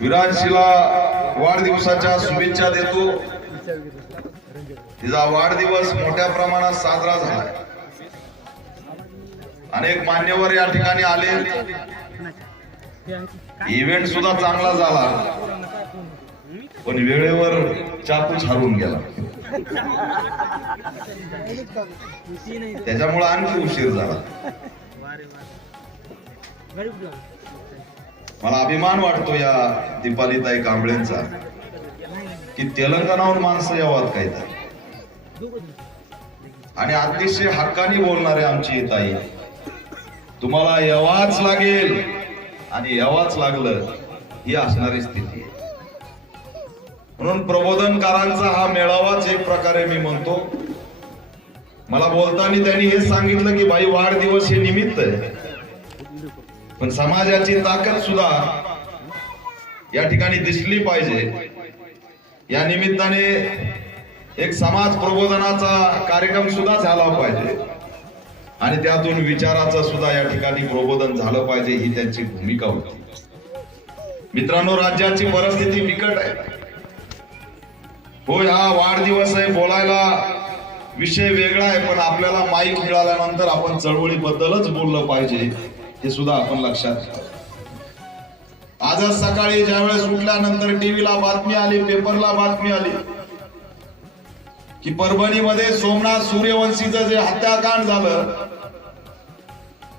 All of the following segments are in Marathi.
विरांशीला वाढदिवसाच्या शुभेच्छा देतो. तिचा वाढदिवस मोठ्या प्रमाणात साजरा झाला. अनेक मान्यवर या ठिकाणी आले. इव्हेंट सुद्धा चांगला झाला. पण वेळेवर चाकूच हरवून गेला. त्याच्यामुळे आणखी उशीर झाला. मला अभिमान वाटतो या दीपालीताई कांबळेंचा की तेलंगणाहून माणसं यावात काय आणि अतिशय हक्कानी बोलणारे आमची ताई. तुम्हाला यावाच लागेल आणि यावाच लागलं ही असणारी स्थिती. म्हणून प्रबोधनकारांचा हा मेळावाच एक प्रकारे मी म्हणतो. मला बोलताना त्यांनी हे सांगितलं की बाई वाढदिवस हे निमित्त आहे. पण समाजाची ताकद सुद्धा या ठिकाणी दिसली पाहिजे. या निमित्ताने एक समाज प्रबोधनाचा कार्यक्रम सुद्धा झाला पाहिजे. आणि त्यातून विचाराचं सुद्धा या ठिकाणी प्रबोधन झालं पाहिजे ही त्यांची भूमिका होती. मित्रांनो राज्याची परिस्थिती बिकट आहे. होय हा वाढदिवस आहे बोलायला विषय वेगळा आहे पण आपल्याला माईक मिळाल्यानंतर आपण चळवळीबद्दलच बोललं पाहिजे. हे सुद्धा आपण लक्षात घ्या. आजच सकाळी ज्यावेळेस उठल्यानंतर टीव्हीला बातमी आली पेपरला बातमी आली की परभणीमध्ये सोमनाथ सूर्यवंशीचं जे हत्याकांड झालं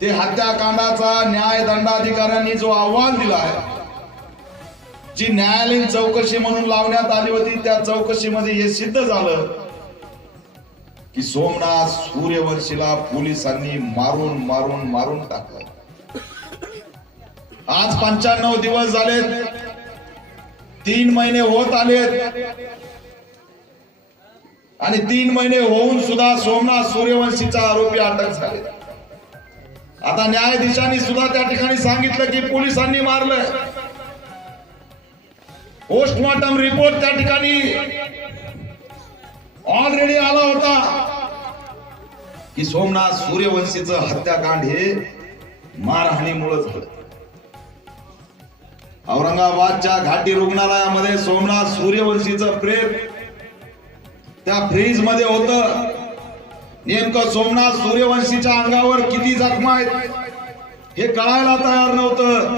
ते हत्याकांडाचा न्याय दंडाधिकाऱ्यांनी जो आव्हान दिला आहे जी न्यायालयीन चौकशी म्हणून लावण्यात आली होती त्या चौकशीमध्ये हे सिद्ध झालं की सोमनाथ सूर्यवंशीला पोलिसांनी मारून मारून मारून टाकलं. आज पंच्याण्णव दिवस झाले तीन महिने होत आलेत. आणि तीन महिने होऊन सुद्धा सोमनाथ सूर्यवंशीचा आरोपी अटक झाले. आता न्यायाधीशांनी सुद्धा त्या ठिकाणी सांगितलं की पोलिसांनी मारलं पोस्टमॉर्टम रिपोर्ट त्या ठिकाणी ऑलरेडी आला होता की सोमनाथ सूर्यवंशीचं हत्याकांड हे मारहाणीमुळे झालं. औरंगाबादच्या घाटी रुग्णालयामध्ये सोमनाथ सूर्यवंशीचं प्रेत त्या फ्रीजमध्ये होत. नेमकं सोमनाथ सूर्यवंशीच्या अंगावर किती जखमा आहेत हे कळायला तयार नव्हतं.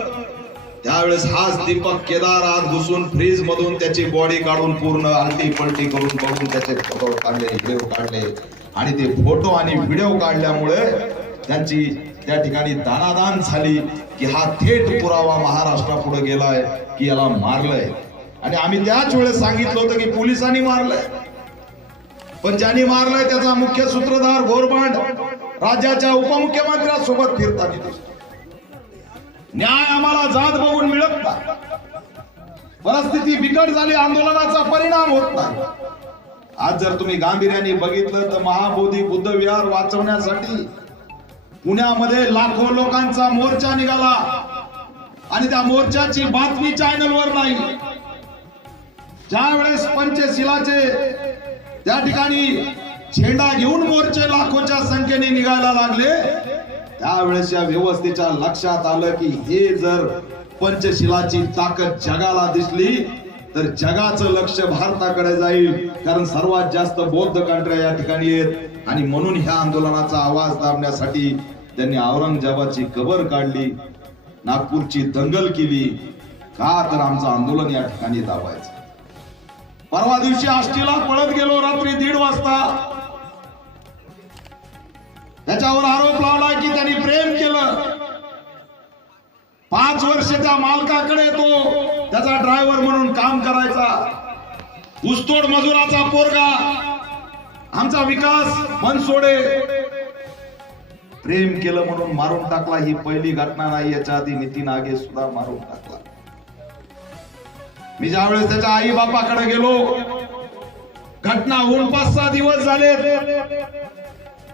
त्यावेळेस हाच दीपक केदार आत घुसून फ्रीज मधून त्याची बॉडी काढून पूर्ण आलटी पलटी करून बघून त्याचे फोटो काढले व्हिडिओ काढले. आणि ते फोटो आणि व्हिडिओ काढल्यामुळे त्यांची त्या ठिकाणी दानादान झाली. की हा थेट पुरावा महाराष्ट्रापुढे गेलाय की याला मारलंय. आणि आम्ही त्याच वेळेस सांगितलं होतं की पोलिसांनी मारलंय. पण ज्यांनी मारलंय त्याचा मुख्य सूत्रधार घोरबांड राज्याच्या उपमुख्यमंत्र्यांसोबत फिरताना दिसतो. न्याय आम्हाला जात बघून मिळत नाही. परिस्थिती बिकट झाली आंदोलनाचा परिणाम होत नाही. आज जर तुम्ही गांभीर्याने बघितलं तर महाबोधी बुद्ध विहार वाचवण्यासाठी पुण्यामध्ये लाखो लोकांचा मोर्चा निघाला. आणि त्या मोर्चाची बातमी चॅनलवर नाही. ज्या वेळेस पंचशिलाचे त्या ठिकाणी झेंडा घेऊन मोर्चे लाखोच्या संख्येने निघायला लागले त्यावेळेस या व्यवस्थेच्या लक्षात आलं की हे जर पंचशिलाची ताकद जगाला दिसली तर जगाचं लक्ष भारताकडे जाईल. कारण सर्वात जास्त बौद्ध कंट्र्या या ठिकाणी आहेत. आणि म्हणून ह्या आंदोलनाचा आवाज दाबण्यासाठी त्यांनी औरंगजेबाची कबर काढली नागपूरची दंगल केली. का तर आमचं आंदोलन या ठिकाणी दाबायचं? परवा दिवशी आष्टीला पळत गेलो रात्री दीड वाजता. त्याच्यावर आरोप लावला की त्यांनी प्रेम केलं. पाच वर्ष त्या मालकाकडे तो त्याचा ड्रायव्हर म्हणून काम करायचा. ऊसतोड मजुराचा पोरगा. आमचा विकास मनसोडे. प्रेम केलं म्हणून मारून टाकला ही पहिली घटना नाही याच्या आधी नितीन आगे सुद्धा मारून टाकला. मी ज्यावेळेस त्याच्या आई बापाकडे गेलो घटना होऊन पाच सहा दिवस झाले.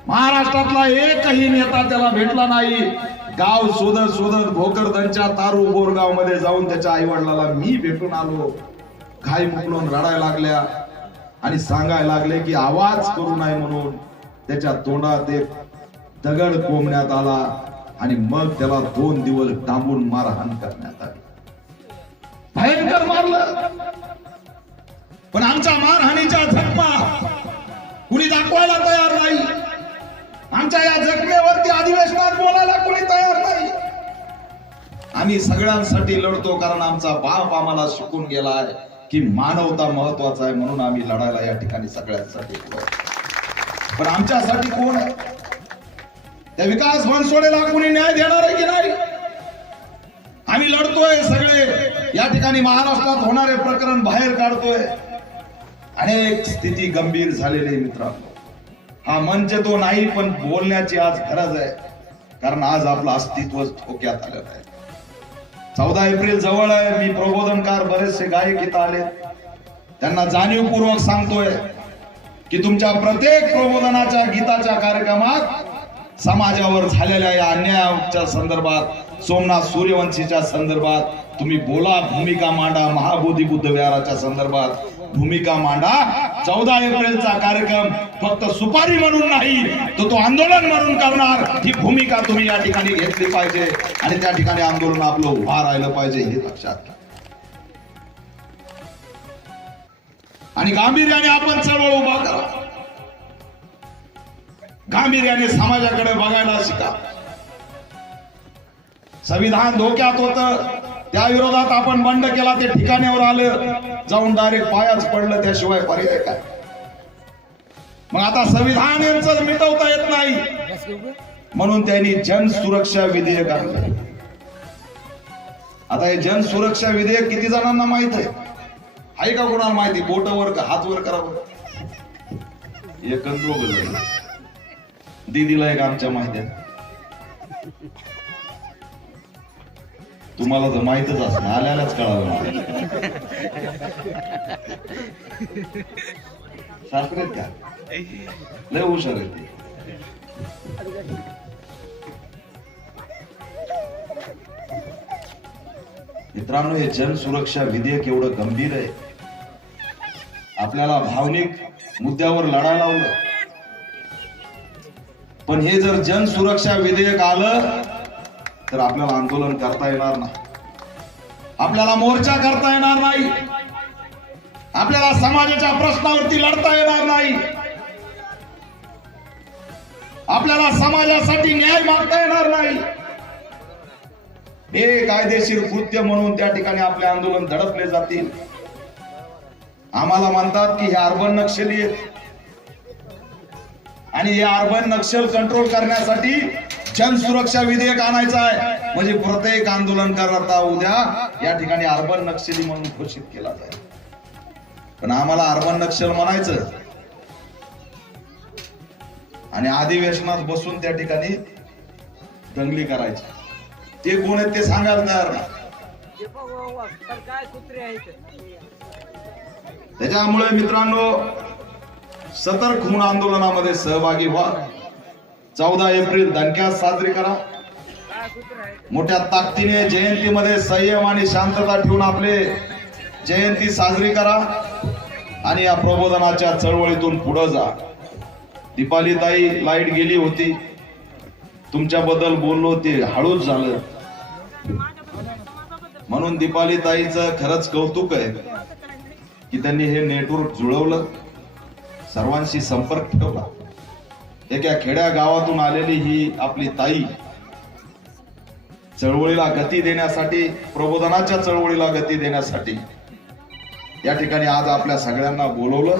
महाराष्ट्रातला एकही नेता त्याला भेटला नाही. गाव शोधत शोधत भोकरदनच्या तारू बोरगावमध्ये जाऊन त्याच्या आई वडिलाला मी भेटून आलो. घाई मुकलून रडायला लागल्या आणि सांगायला लागले की आवाज करू नये म्हणून त्याच्या तोंडात एक दगड कोंबण्यात आला आणि मग त्याला दोन दिवस डांबून मारहाण करण्यात आली. भयंकर मारलं. पण आमच्या मारहाणीच्या जखमा कुणी दाखवायला तयार नाही. आमच्या या जखमेवरती अधिवेशनात बोलायला कुणी तयार नाही. आम्ही सगळ्यांसाठी लढतो कारण आमचा बाप आम्हाला शिकून गेला आहे की मानवता महत्त्वाचा आहे म्हणून आम्ही लढायला या ठिकाणी सगळ्यांसाठी पण आमच्यासाठी कोण आहे? त्या विकास बनसोडेला कुणी न्याय देणार आहे की नाही? आम्ही लढतोय सगळे. या ठिकाणी महाराष्ट्रात होणारे प्रकरण बाहेर काढतोय. अनेक स्थिती गंभीर झालेली मित्रांनो. हा मंच तो नाही पण बोलण्याची आज गरज आहे. कारण आज आपलं अस्तित्व धोक्यात आलेलं आहे. चौदा एप्रिल जवळ आहे. मी प्रबोधनकार बरेचसे गायक इथं आले त्यांना जाणीवपूर्वक सांगतोय की तुमच्या प्रत्येक प्रबोधनाच्या गीताच्या कार्यक्रमात समाजावर झालेल्या या अन्यायाच्या संदर्भात सोमनाथ सूर्यवंशीच्या संदर्भात तुम्ही बोला भूमिका मांडा महाबोधी बुद्ध विहाराच्या संदर्भात. भूमिका मांडा चौदा एप्रिलचा कार्यक्रम फक्त सुपारी म्हणून नाही तर तो आंदोलन म्हणून करणार. ही भूमिका तुम्ही या ठिकाणी घेतली पाहिजे आणि त्या ठिकाणी आंदोलन आपलं उभा राहिलं पाहिजे हे लक्षात घ्या. आणि गांभीर्याने आपण चळवळ उभा करा. गांभीर्याने समाजाकडे बघायला शिका. संविधान धोक्यात होत. त्या विरोधात आपण बंड केला ते ठिकाण्यावर आलं. जाऊन डायरेक्ट पायाच पडलं त्याशिवाय पर्याय काय? मग आता संविधान यांचं मिटवता येत नाही. म्हणून त्यांनी जन सुरक्षा विधेयक आणलं. आता हे जन सुरक्षा विधेयक किती जणांना माहीत आहे? आहे का कोणाला माहिती? बोटवर का हातवर करावं? करा दीदीला एक आमच्या माहिती आहे. तुम्हाला तर माहितच असणार आल्यालाच कळालं सासरेत का? लय हुशार आहे ते. मित्रांनो हे जन सुरक्षा विधेयक एवढं गंभीर आहे. आपल्याला भावनिक मुद्द्यावर लढा लावलं. पण हे जर जन सुरक्षा विधेयक आलं तर आपल्याला आंदोलन करता येणार नाही. आपल्याला मोर्चा करता येणार नाही. आपल्याला समाजाच्या प्रश्नावरती लढता येणार नाही. आपल्याला समाजासाठी न्याय मागता येणार नाही. हे कायदेशीर कृत्य म्हणून त्या ठिकाणी आपले आंदोलन धडपले जातील. आम्हाला म्हणतात की हे अर्बन नक्षली आहेत. आणि हे अर्बन नक्षल कंट्रोल करण्यासाठी जन सुरक्षा विधेयक आणायचं आहे. म्हणजे प्रत्येक आंदोलन करता उद्या या ठिकाणी अर्बन नक्षली म्हणून घोषित केला जाईल. पण आम्हाला अर्बन नक्षल म्हणायचं आणि अधिवेशनात बसून त्या ठिकाणी दंगली करायची. ते कोण आहेत ते सांगायला तयार नाही. त्याच्यामुळे मित्रांनो सतर्क होऊन आंदोलनामध्ये सहभागी व्हा. चौदा एप्रिल दणक्यात साजरी करा. मोठ्या ताकदीने जयंतीमध्ये संयम आणि शांतता ठेवून आपले जयंती साजरी करा आणि या प्रबोधनाच्या चळवळीतून पुढे जा. दीपालीताई लाइट गेली होती. तुमच्याबद्दल बोललो ते हळूच झालं. म्हणून दीपालीताईचं खरंच कौतुक आहे की त्यांनी हे नेटवर्क जुळवलं. सर्वांशी संपर्क ठेवला. एका खेड्या गावातून आलेली ही आपली ताई चळवळीला गती देण्यासाठी प्रबोधनाच्या चळवळीला गती देण्यासाठी या ठिकाणी आज आपल्या सगळ्यांना बोलवलं.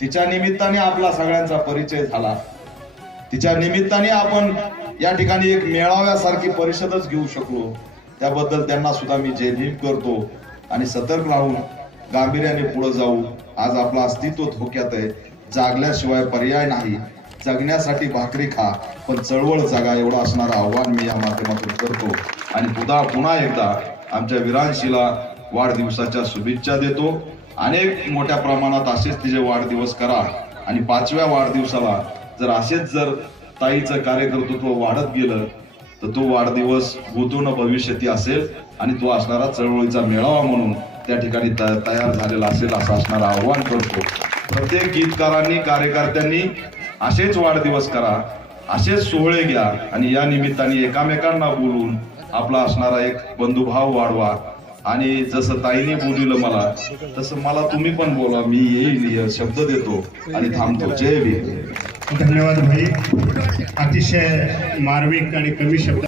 तिच्या निमित्ताने आपला सगळ्यांचा परिचय झाला. तिच्या निमित्ताने आपण या ठिकाणी एक मेळाव्यासारखी परिषदच घेऊ शकलो. त्याबद्दल त्यांना सुद्धा मी जय भीम करतो आणि सतर्क राहून गांभीर्याने पुढे जाऊ आज आपलं अस्तित्व धोक्यात आहे. जागल्याशिवाय पर्याय नाही. जगण्यासाठी भाकरी खा पण चळवळ जागा एवढं असणारं आव्हान मी या माध्यमातून करतो. आणि पुन्हा पुन्हा एकदा आमच्या विरांशीला वाढदिवसाच्या शुभेच्छा देतो. अनेक मोठ्या प्रमाणात असेच तिचे वाढदिवस करा. आणि पाचव्या वाढदिवसाला जर असेच जर ताईचं कार्यकर्तृत्व वाढत गेलं तर तो वाढदिवस भूतून भविष्यती असेल आणि तो असणारा चळवळीचा मेळावा म्हणून त्या ठिकाणी तयार झालेला असेल असं असणारं आव्हान करतो. प्रत्येक गीतकारांनी कार्यकर्त्यांनी असेच वाढदिवस करा असेच सोहळे घ्या आणि या निमित्ताने एकामेकांना बोलून आपला असणारा एक बंधुभाव वाढवा. आणि जसं ताईने बोलिलं मला तसं मला तुम्ही पण बोला. मी येईल शब्द देतो आणि थांबतो. जय भीम. धन्यवाद भाई. अतिशय मार्मिक आणि कमी शब्द